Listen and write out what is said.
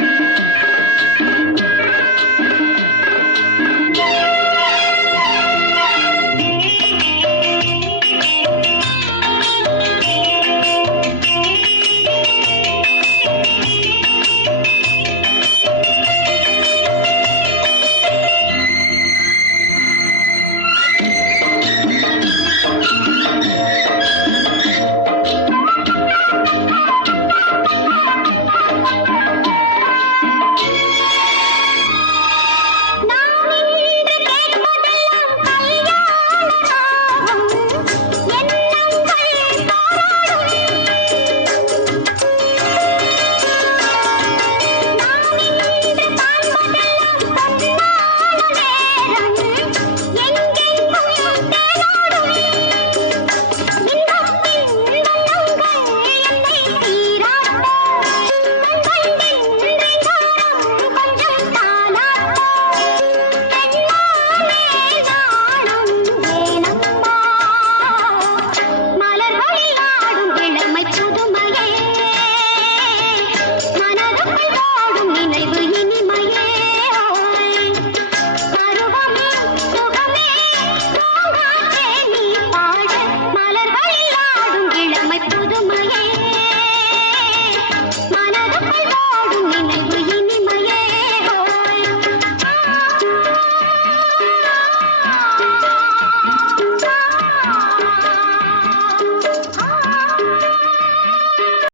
thank you